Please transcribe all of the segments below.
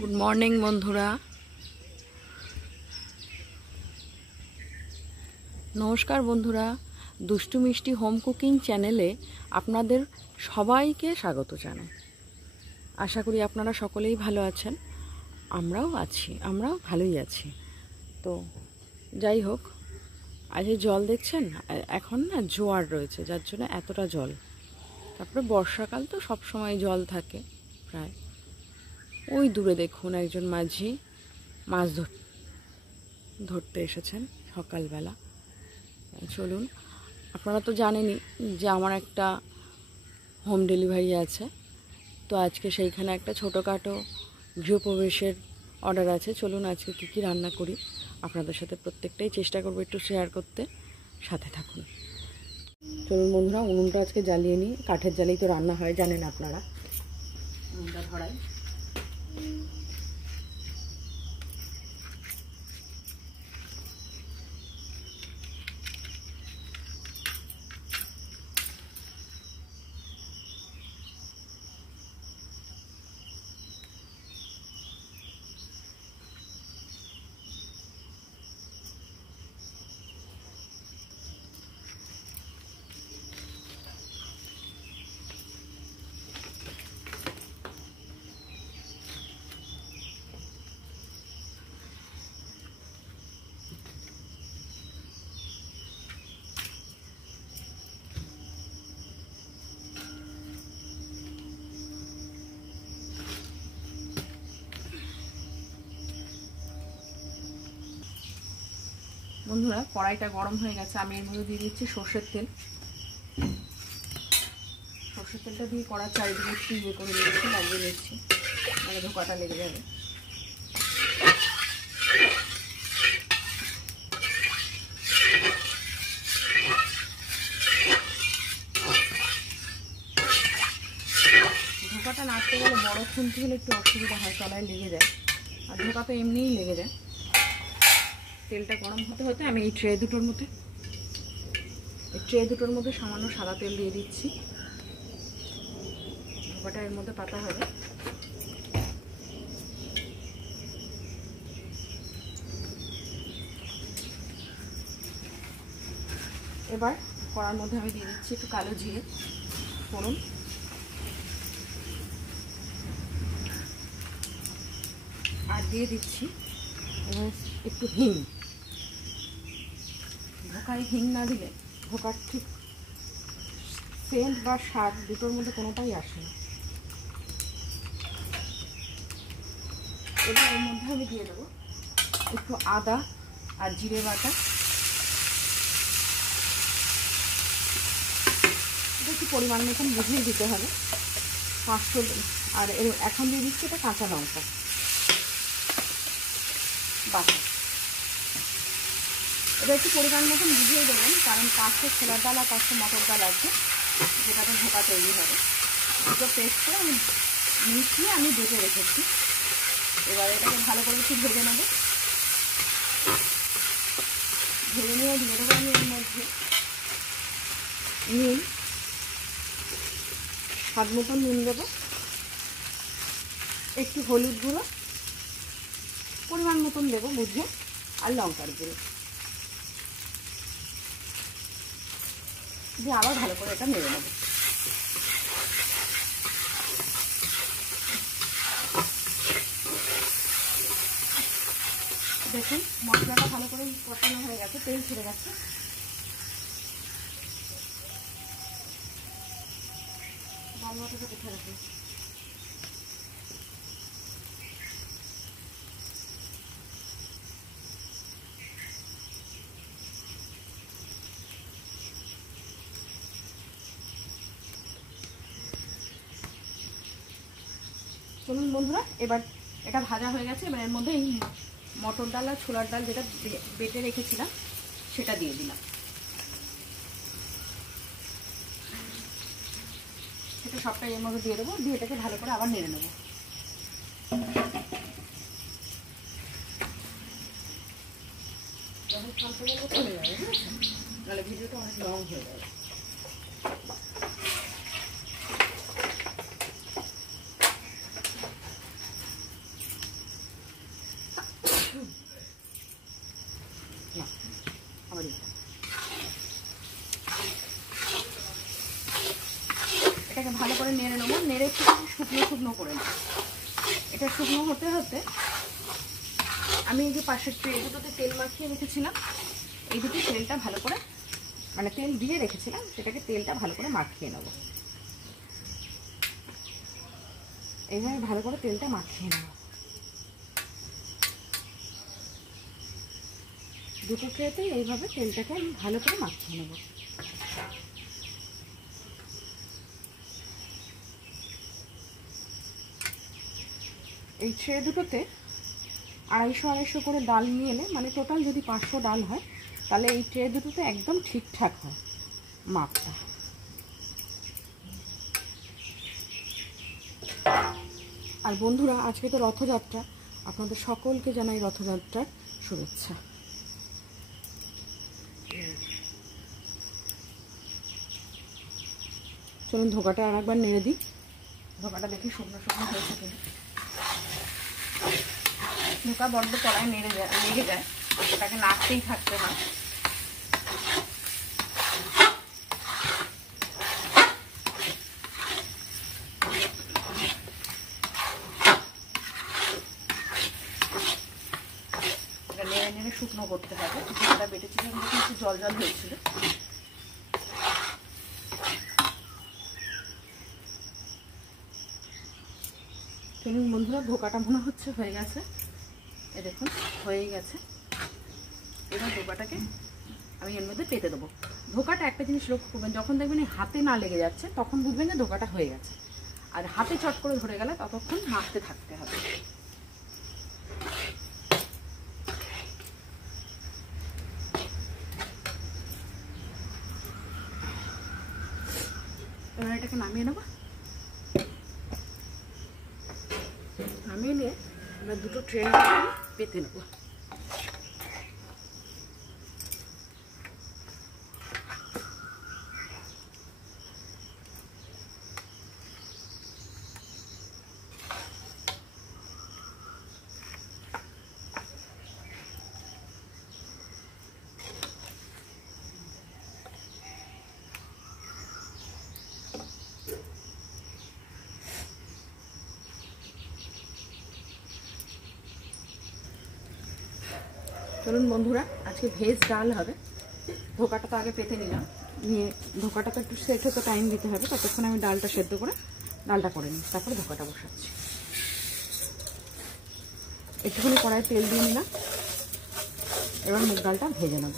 Good morning বন্ধুরা, নমস্কার বন্ধুরা। দুষ্টু মিষ্টি হোম কুকিং চ্যানেলে আপনাদের সবাইকে স্বাগত জানাই। আশা করি আপনারা সকলেই ভালো আছেন। আমরাও ভালোই আছি। তো যাই হোক, আজ জল দেখছেন, এখন না জোয়ার রয়েছে, যার জন্য এতটা জল। তারপরে বর্ষাকাল তো সব সময় জল থাকে প্রায়। ওই দূরে দেখুন একজন মাঝি মাছ ধরতে এসেছেন সকালবেলা। চলুন, আপনারা তো জানেনই যে আমার একটা হোম ডেলিভারি আছে। তো আজকে সেইখানে একটা ছোটোখাটো গৃহপ্রবেশের অর্ডার আছে। চলুন আজকে কী কী রান্না করি আপনাদের সাথে প্রত্যেকটাই চেষ্টা করবো একটু শেয়ার করতে। সাথে থাকুন। চলুন বন্ধুরা, উনুনটা আজকে জ্বালিয়ে নিই। কাঠের জ্বালেই তো রান্না হয়, জানেন আপনারা। উনুনটা ধরাই। বন্ধুরা, কড়াইটা গরম হয়ে গেছে। আমি এর মধ্যে দিয়ে দিচ্ছি সর্ষের তেল। সর্ষের তেলটা দিয়ে কড়ার চারিদিকে একটু ইয়ে করে নিচ্ছি, লাগিয়ে নিচ্ছি, মানে ধোকাটা লেগে যাবে। ধোকাটা নাড়তে গেলে বড় খুন্তি হলে একটু অসুবিধা হয়, তলায় লেগে যায়। আর ধোকা তো এমনিই লেগে যায়। তেলটা গরম হতে হতে আমি এই ট্রে দুটোর মধ্যে সামান্য সাদা তেল দিয়ে দিচ্ছি। ধোকাটা এর মধ্যে পাতা হবে। এবার কড়ার মধ্যে আমি দিয়ে দিচ্ছি একটু কালো জিরে ফোড়ন, আর দিয়ে দিচ্ছি একটু হিং। ধোকায় হিং না দিলে ধোকার ঠিক সেন্ট বা স্বাদ দুটোর মধ্যে কোনোটাই আসে না। এবার এর মধ্যে আমি দিয়ে দেবো একটু আদা আর জিরে বাটা। একটু পরিমাণ মতন বুঝিয়ে দিতে হবে। 500 আর এখন দিয়ে দিচ্ছি এটা কাঁচা লঙ্কা বাটা। এটা একটু পরিমাণ মতন বুঝিয়ে দেবেন, কারণ 500 ছোলার ডাল আর 500 মটর ডাল আছে, যেটাতে ধোকা তৈরি হবে। দুটো পেস্ট করে আমি মিশিয়ে আমি বেটে রেখেছি। এবার এটাকে ভালো করে একটু ভেজে নেব। ভেজে নিয়ে দিয়ে দেবো আমি এর মধ্যে নুন, স্বাদ মতন নুন দেবো, একটু হলুদ গুঁড়ো পরিমাণ মতন দেবো বুঝে, আর লঙ্কার গুঁড়ো দিয়ে আবার ভালো করে এটা নেড়ে নেবো। দেখুন মশলাটা ভালো করে কষানো হয়ে গেছে, তেল ছেড়ে গেছে। মশলাটা কোথায় রাখি? চলুন বন্ধুরা, এবার এটা ভাজা হয়ে গেছে। এবার এর মধ্যে এই মটর ডাল আর ছোলার ডাল যেটা বেটে রেখেছিলাম সেটা দিয়ে দিলাম। সেটা সবটাই এর মধ্যে দিয়ে দেবো, দিয়ে এটাকে ভালো করে আবার নেড়ে নেবো। তাহলে ভিডিওটা অনেক লং হয়ে যাবে। নেড়ে একটু শুকনো শুকনো করে নেব। এটা শুকনো হতে হতে আমি এই যে পাশের ট্রে দুটোতে তেল মাখিয়ে রেখেছিলাম, এই দুটো তেলটা ভালো করে, মানে তেল দিয়ে রেখেছিলাম, সেটাকে তেলটা ভালো করে মাখিয়ে নেব। এইভাবে ভালো করে তেলটা মাখিয়ে নেব। দুটো ট্রেতে এইভাবে তেলটাকে আমি ভালো করে মাখিয়ে নেব। এই ট্রে দুটোতে 250-250 করে ডাল নিয়ে এলে, মানে টোটাল যদি 500 ডাল হয়, তাহলে এই ট্রে দুটোতে একদম ঠিকঠাক হয় মাপটা। আর বন্ধুরা, আজকে তো রথযাত্রা, আপনাদের সকলকে জানাই রথযাত্রার শুভেচ্ছা। চলুন ধোকাটা আর একবার নেড়ে দিই। ধোকাটা দেখি শুকনো শুকনো হয়েছে কিনা। ধোকা বড্ড কড়ায় লেগে যায়, ওটাকে নাড়তেই থাকতে হয়। নেড়ে নেড়ে শুকনো করতে হবে। যেটা বেটেছিলাম একটু জল জল হয়েছিল। চলুন বন্ধুরা, ধোকাটা মনে হচ্ছে হয়ে গেছে। এই দেখুন হয়েই গেছে। এবার ধোকাটাকে আমি এর মধ্যে পেতে দেবো। ধোকাটা একটা জিনিস লক্ষ্য করবেন, যখন দেখবেন এই হাতে না লেগে যাচ্ছে তখন বুঝবেন যে ধোকাটা হয়ে গেছে। আর হাতে চট করে ধরে গেলে ততক্ষণ নাড়তে থাকতে হবে। এবার এটাকে নামিয়ে নেব। নামিয়ে নিয়ে এবার দুটো ট্রেন পেতে নেব। চলুন বন্ধুরা, আজকে ভেজ ডাল হবে। ধোকাটা তো আগে পেতে নিলাম, নিয়ে ধোকাটা তো একটু সেট হতে টাইম দিতে হবে। ততক্ষণ আমি ডালটা সেদ্ধ করে ডালটা করে নিই, তারপরে ধোকাটা বসাচ্ছি। একটুখানি কড়াই তেল দিয়ে নিলাম। এবার মুগ ডালটা ভেজে নেব।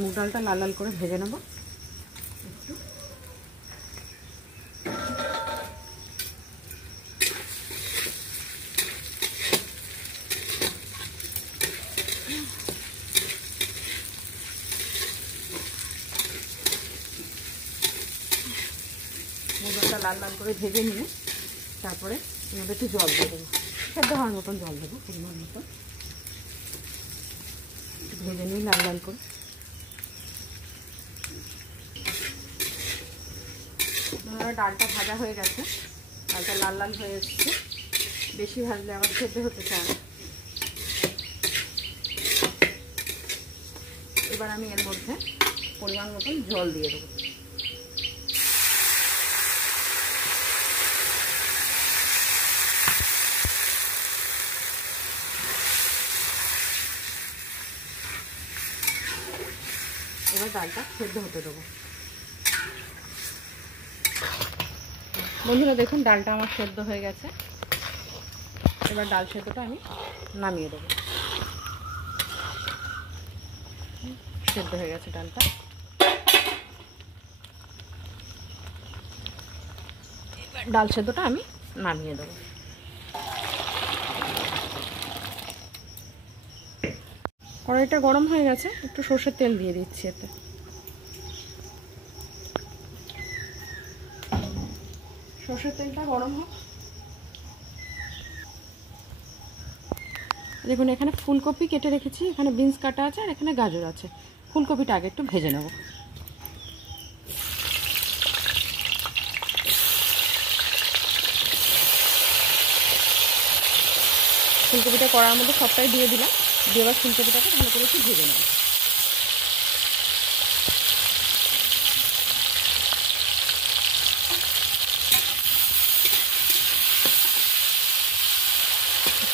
মুগ ডালটা লাল লাল করে ভেজে নেব। একটু মুগটা লাল লাল করে ভেজে নিয়ে তারপরে এর মধ্যে একটু জল দিয়ে দেবো। সেদ্ধ হওয়ার মতন জল দেবো, পরিমাণ মতন। একটু ভেজে নিই লাল লাল করে। ডালটা ভাজা হয়ে গেছে, ডালটা লাল লাল হয়ে এসছে। বেশি ভাজলে আবার সেদ্ধ হতে চায় না। এবার আমি এর মধ্যে পরিমাণ মতন জল দিয়ে দেবো। এবার ডালটা সেদ্ধ হতে দেবো। বন্ধুরা দেখুন, ডালটা আমার সেদ্ধ হয়ে গেছে। এবার ডাল সেদ্ধটা আমি নামিয়ে দেবো। সেদ্ধ হয়ে গেছে ডালটা। এবার ডাল সেদ্ধটা আমি নামিয়ে দেবো। কড়াইটা গরম হয়ে গেছে, একটু সর্ষের তেল দিয়ে দিচ্ছি এতে। সর্ষের তেলটা গরম হোক। দেখুন এখানে ফুলকপি কেটে রেখেছি, এখানে বিনস কাটা আছে, আর এখানে গাজর আছে। ফুলকপিটা আগে একটু ভেজে নেব। ফুলকপিটা কড়ার মধ্যে সবটাই দিয়ে দিলাম। দিয়ে এবার ফুলকপিটাকে ভালো করে একটু ভেজে নেব।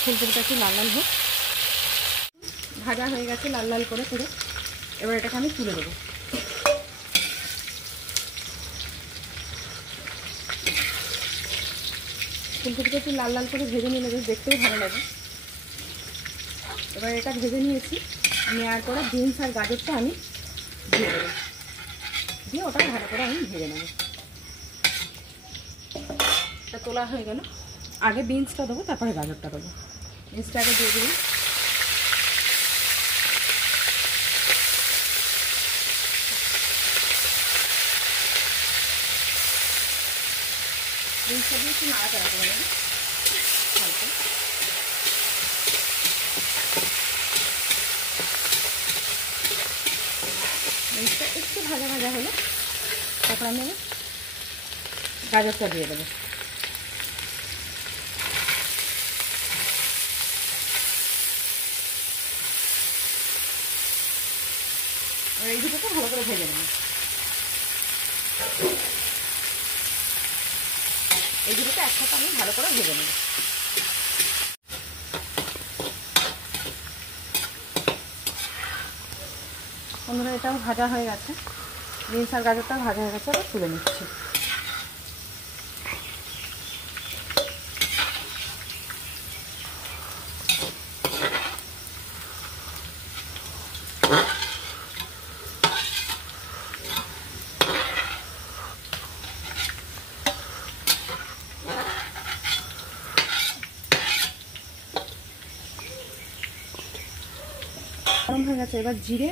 ফুলকপিটা একটু লাল লাল হোক। ভাজা হয়ে গেছে লাল লাল করে পুরো। এবার এটাকে আমি তুলে দেবো। ফুলকপিটা একটু লাল লাল করে ভেজে নিলে বেশ দেখতেও ভালো লাগে। এবার এটা ভেজে নিয়েছি, নেওয়ার পরে বিনস আর গাজরটা আমি দিয়ে দেবো, দিয়ে ওটা ভালো করে আমি ভেজে নেব। এটা তোলা হয়ে গেল, আগে বিনসটা দেবো তারপরে গাজরটা দেবো। বিনসটা আগে দিয়ে দিলাম। বিনসটা দিয়ে একটু নাড়াচাড়া করে নেব হালকা। বিনসটা একটু ভাজা ভাজা হলে তারপর আমি গাজরটা দিয়ে দেবো। এই দুটোকে ভালো করে ভেজে নেব। এই দুটোকে একসাথে আমি ভালো করে ভেজে নেব। বন্ধুরা এটাও ভাজা হয়ে গেছে, বিনস আর গাজরটাও ভাজা হয়ে গেছে, আবার তুলে নিচ্ছি। গরম হয়ে গেছে, এবার জিরে,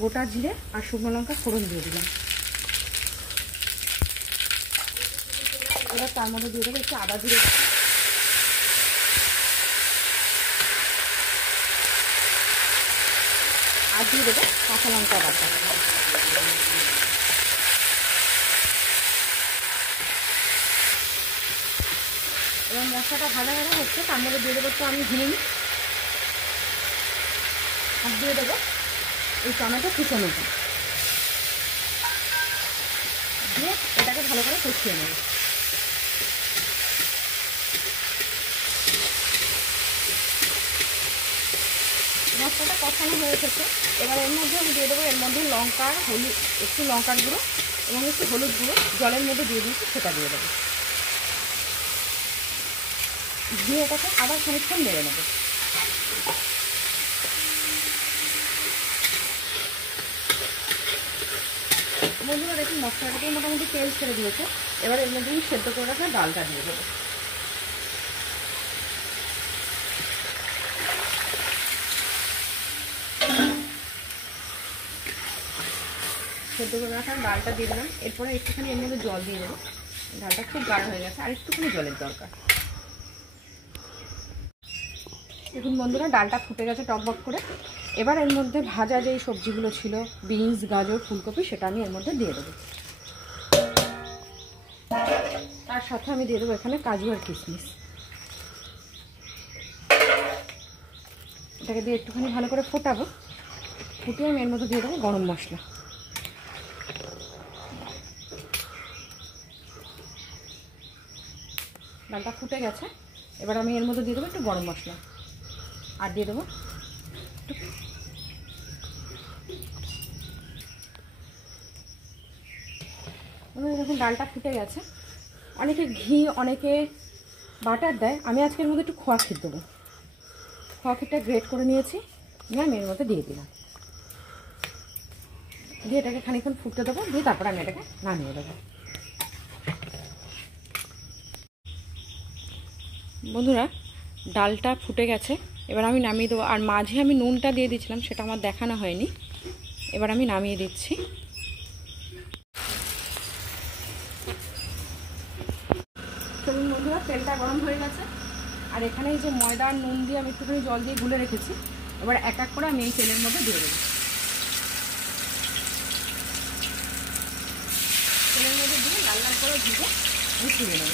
গোটা জিরে আর শুকনো লঙ্কা ফোড়ন দিয়ে দিলাম। এবার তার মধ্যে দিয়ে দেবো একটু আদা জিরে আর দিয়ে দেবো কাঁচা লঙ্কা বাটা। এবার মশলাটা ভাজা ভাজা হচ্ছে, তার মধ্যে দিয়ে দেবো একটু আমি হিং আর দিয়ে দেবো এই টমেটো কুচনোটা, দিয়ে এটাকে ভালো করে কষিয়ে নেব। মশলাটা কষানো হয়ে এসেছে, এবার এর মধ্যে আমি দিয়ে দেবো এর মধ্যে লঙ্কার হলুদ, একটু লঙ্কার গুঁড়ো এবং একটু হলুদ গুঁড়ো জলের মধ্যে দিয়ে দিয়েছি, সেটা দিয়ে দেবো। দিয়ে এটাকে আবার খানিকক্ষণ নেড়ে নেব। বন্ধুরা দেখুন মশলাটাকে মোটামুটি তেল ছেড়ে দিয়েছে। এবার এর মধ্যে আমি সেদ্ধ করে রাখা ডালটা দিয়ে দেবো। সেদ্ধ করে রাখা ডালটা দিয়ে দিলাম। এরপরে একটুখানি এর মধ্যে জল দিয়ে দেবো, ডালটা খুব গাঢ় হয়ে গেছে, আর একটুখানি জলের দরকার। দেখুন বন্ধুরা ডালটা ফুটে গেছে টকবক করে। এবার এর মধ্যে ভাজা যেই সবজিগুলো ছিল বিনস, গাজর, ফুলকপি, সেটা আমি এর মধ্যে দিয়ে দেবো। তার সাথে আমি দিয়ে দেবো এখানে কাজু আর কিশমিশ। এটাকে দিয়ে একটুখানি ভালো করে ফোটাবো, ফুটিয়ে আমি এর মধ্যে দিয়ে দেবো গরম মশলা। ডালটা ফুটে গেছে, এবার আমি এর মধ্যে দিয়ে দেবো একটু গরম মশলা আর দিয়ে দেবো দেখুন ডালটা ফুটে গেছে। অনেকে ঘি, অনেকে বাটার দেয়, আমি আজকের মধ্যে একটু খোয়া ক্ষীর দেবো। খোয়া ক্ষীরটা গ্রেট করে নিয়েছি, নিয়ে আমি এর মধ্যে দিয়ে দিলাম। দিয়ে এটাকে খানিকক্ষণ ফুটতে দেবো, দিয়ে তারপরে আমি এটাকে নামিয়ে দেবো। বন্ধুরা ডালটা ফুটে গেছে, এবার আমি নামিয়ে দেবো। আর মাঝে আমি নুনটা দিয়ে দিয়েছিলাম, সেটা আমার দেখানো হয়নি। এবার আমি নামিয়ে দিচ্ছি। চলুন বন্ধুরা, তেলটা গরম হয়ে গেছে, আর এখানে এই যে ময়দা আর নুন দিয়ে আমি একটুখানি জল দিয়ে গুলে রেখেছি, এবার এক এক করে আমি এই তেলের মধ্যে দিয়ে দেবো। তেলের মধ্যে দিয়ে লাল লাল করে ভেজে আমি তুলে নেব।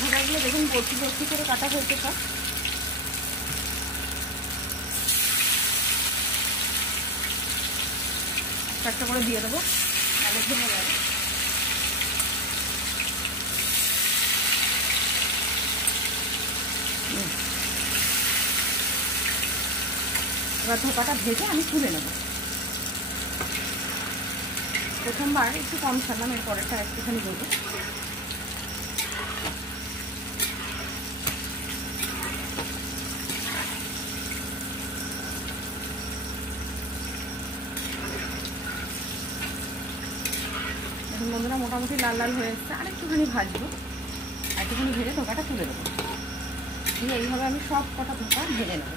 ভাজাগুলো দেখুন বরফি বরফি করে কাটা হয়েছে সব। একটা করে দিয়ে দেবো, তাহলে ভেঙে যাবে। এবার ধোকাটা ভেজে আমি তুলে নেব। প্রথমবার একটু কম ছাড়লাম, এর পরেরটা একটুখানি দেবো। বন্ধুরা মোটামুটি লাল লাল হয়ে এসছে, আর একটুখানি ভাজবো, একটুখানি ভেজে ধোকাটা তুলে দেবো। দিয়ে এইভাবে আমি সব কটা ধোকা ভেজে নেব।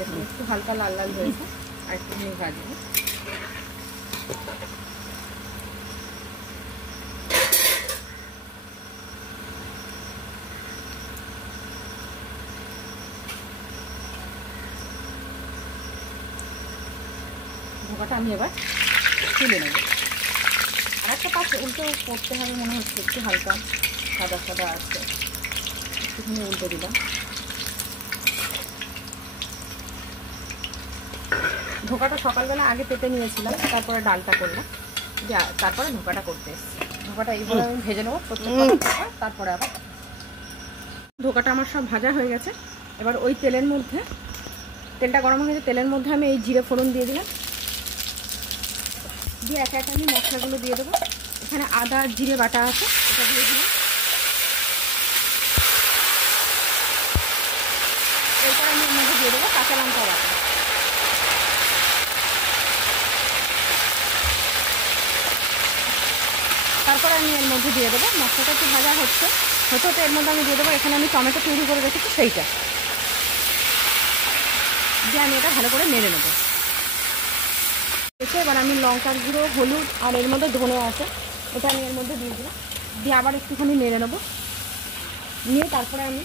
দেখুন একটু হালকা লাল লাল হয়েছে, আর একটুখানি ভাজবো। ধোকাটা আমি এবার তুলে নেব। আর একটা পাশ উল্টো করতে হবে মনে হচ্ছে, একটু হালকা সাদা সাদা আছে, একটুখানি উল্টে দিলাম। ধোকাটা সকালবেলা আগে পেতে নিয়েছিলাম, তারপরে ডালটা করলাম, তারপরে ধোকাটা করতে এসেছি। ধোকাটা এইভাবে আমি ভেজে নেবো প্রত্যেকটা, তারপরে আবার ধোকাটা আমার সব ভাজা হয়ে গেছে। এবার ওই তেলের মধ্যে, তেলটা গরম হয়ে গেছে, তেলের মধ্যে আমি এই জিরে ফোড়ন দিয়ে দিলাম। দিয়ে একে একে আমি মশলাগুলো দিয়ে দেবো। এখানে আদা জিরে বাটা আছে, এটা দিয়ে দিলাম। এরপর আমি এর মধ্যে দিয়ে দেবো কাঁচা লঙ্কা বাটা। তারপরে আমি এর মধ্যে দিয়ে দেবো, মশলাটা একটু ভাজা হচ্ছে, হতে হতে এর মধ্যে আমি দিয়ে দেবো, এখানে আমি টমেটো তৈরি করে রেখেছি সেইটা দিয়ে আমি এটা ভালো করে নেড়ে নেবো। এবার আমি লঙ্কার গুঁড়ো, হলুদ আর এর মধ্যে ধনে আছে, এটা আমি এর মধ্যে দিয়ে দিলাম। দিয়ে আবার একটুখানি নেড়ে নেবো। নিয়ে তারপরে আমি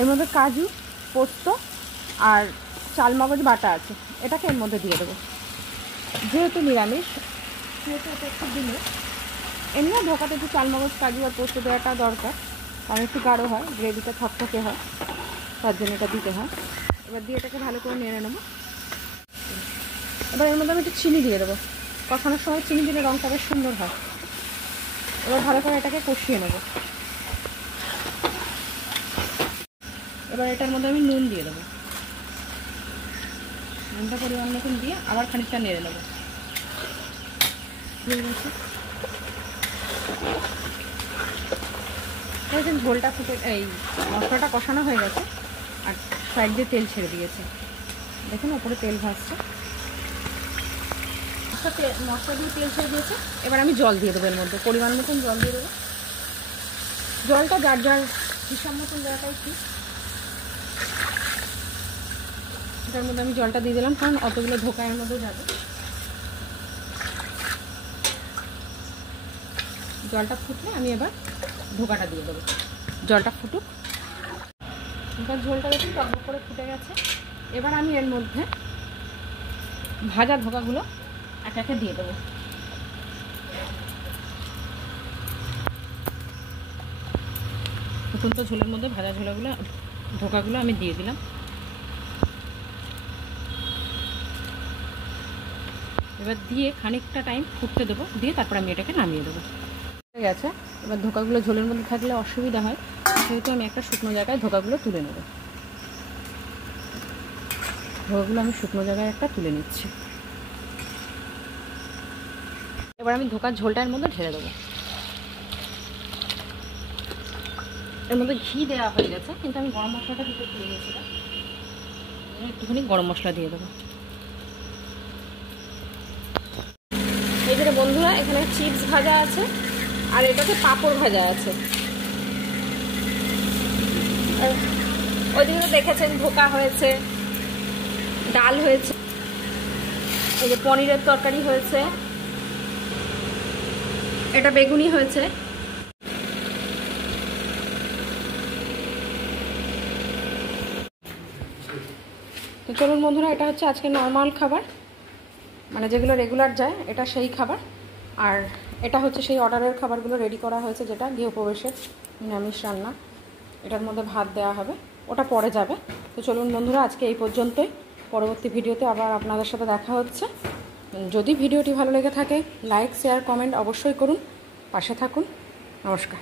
এর মধ্যে কাজু, পোস্ত আর চালমগজ বাটা আছে, এটাকে এর মধ্যে দিয়ে দেবো। যেহেতু নিরামিষ সেহেতু এটা একটু দিলে, এমনিও ধোকাতে একটু চালমগজ, কাজু আর পোস্ত দেওয়াটা দরকার, কারণ একটু গাঢ় হয়, গ্রেভিটা থকথকে হয়, তার জন্য এটা দিতে হয়। এবার দিয়ে এটাকে ভালো করে নেড়ে নেবো। এবার এর মধ্যে আমি একটু চিনি দিয়ে দেবো, কষানোর সময় চিনি দিলে রঙটা বেশ সুন্দর হয়। এবার ভালো করে এটাকে কষিয়ে নেব। এবার এটার মধ্যে আমি নুন দিয়ে দেবো, নুনটা পরিমাণ মতন দিয়ে আবার খানিকটা নেড়ে নেবো। ঝোলটা ফুটে, এই মশলাটা কষানো হয়ে গেছে, আর সাইড দিয়ে তেল ছেড়ে দিয়েছে, দেখুন ওপরে তেল ভাসছে, মশলা দিয়ে তেল ছেড়ে দিয়েছে। এবার আমি জল দিয়ে দেবো, এর মধ্যে পরিমাণ মতন জল দিয়ে দেবো। জলটা যার যার হিসাব মতন দেওয়াটাই ঠিক। এটার মধ্যে আমি জলটা দিয়ে দিলাম, কারণ অতগুলো ধোকা এর মধ্যে যাবে। জলটা ফুটলে আমি এবার ধোকাটা দিয়ে দেবো। জলটা ফুটুক, এবার ঝোলটা দেখুন টকবক করে ফুটে গেছে। এবার আমি এর মধ্যে ভাজা ধোকাগুলো এক একে দিয়ে দেবো। ফুটন্ত ঝোলের মধ্যে ভাজা ধোকাগুলো আমি দিয়ে দিলাম। এবার দিয়ে খানিকটা টাইম ফুটতে দেবো, দিয়ে তারপর আমি এটাকে নামিয়ে দেবো। হয়ে গেছে। এবার ধোকাগুলো ঝোলের মধ্যে থাকলে অসুবিধা হয়, সেহেতু আমি একটা শুকনো জায়গায় ধোকাগুলো তুলে নেব। ধোকাগুলো আমি শুকনো জায়গায় একটা তুলে নিচ্ছি। এবার আমি ধোকার ঝোলটার মধ্যে ঢেলে দেবো। এর মধ্যে ঘি দেওয়া হয়ে গেছে, কিন্তু আমি গরম মশলাটা দিতে তুলে নিয়েছিলাম, একটুখানি গরম মশলা দিয়ে দেবো। এই যে বন্ধুরা, এখানে চিপস ভাজা আছে, আর এটাতে পাঁপড় ভাজা আছে। ওইদিকে দেখেছেন ধোকা হয়েছে, ডাল হয়েছে, এই যে পনিরের তরকারি হয়েছে, এটা বেগুনি হয়েছে। তো চলুন বন্ধুরা, এটা হচ্ছে আজকে নর্মাল খাবার, মানে যেগুলো রেগুলার যায়, এটা সেই খাবার। আর এটা হচ্ছে সেই অর্ডারের খাবারগুলো রেডি করা হয়েছে, যেটা গৃহপ্রবেশের নিরামিষ রান্না। এটার মধ্যে ভাত দেওয়া হবে, ওটা পরে যাবে। তো চলুন বন্ধুরা, আজকে এই পর্যন্তই। পরবর্তী ভিডিওতে আবার আপনাদের সাথে দেখা হচ্ছে। যদি ভিডিওটি ভালো লেগে থাকে লাইক শেয়ার কমেন্ট অবশ্যই করুন, পাশে থাকুন। নমস্কার।